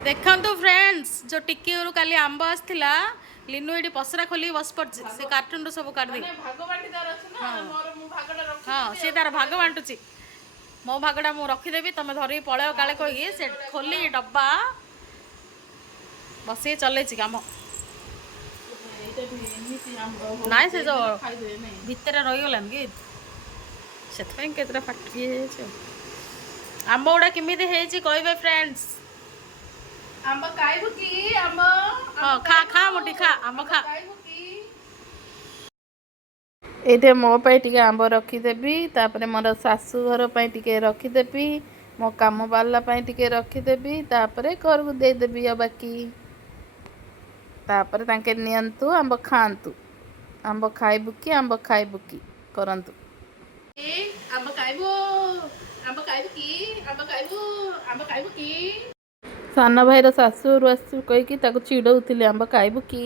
देखो फ्रेंड्स जो टिकी काली आंब आसला लिनू ये पसरा खोल बस पड़ी से कार्टून रू सब काट हाँ सी तार भाग बांटुची मो भागटा मु रखीदेवी तुम धरिक पलय काले कहीकि से खोली डब्बा बस चल कम ना से जो भितर रहीगलान कि से फैक्ट्री आंब गुड़ा केमी कहे फ्रेंड्स आंब खाइबु की आंब हां खा खा मोटी खा आंब खा ये मो टे आंब रखीदेवी तापर मोर शाशु घर टे रखीदेवी मो कम बाला टे रखीदेवी तापर घर को देदेवी बाकी तापर तांके नियंतु आंब खातु आंब खाइबु की करंतु आंब खाइबु की सान भाईर शाशु आसु कहीकि चिड़ौली आंब खाइबु की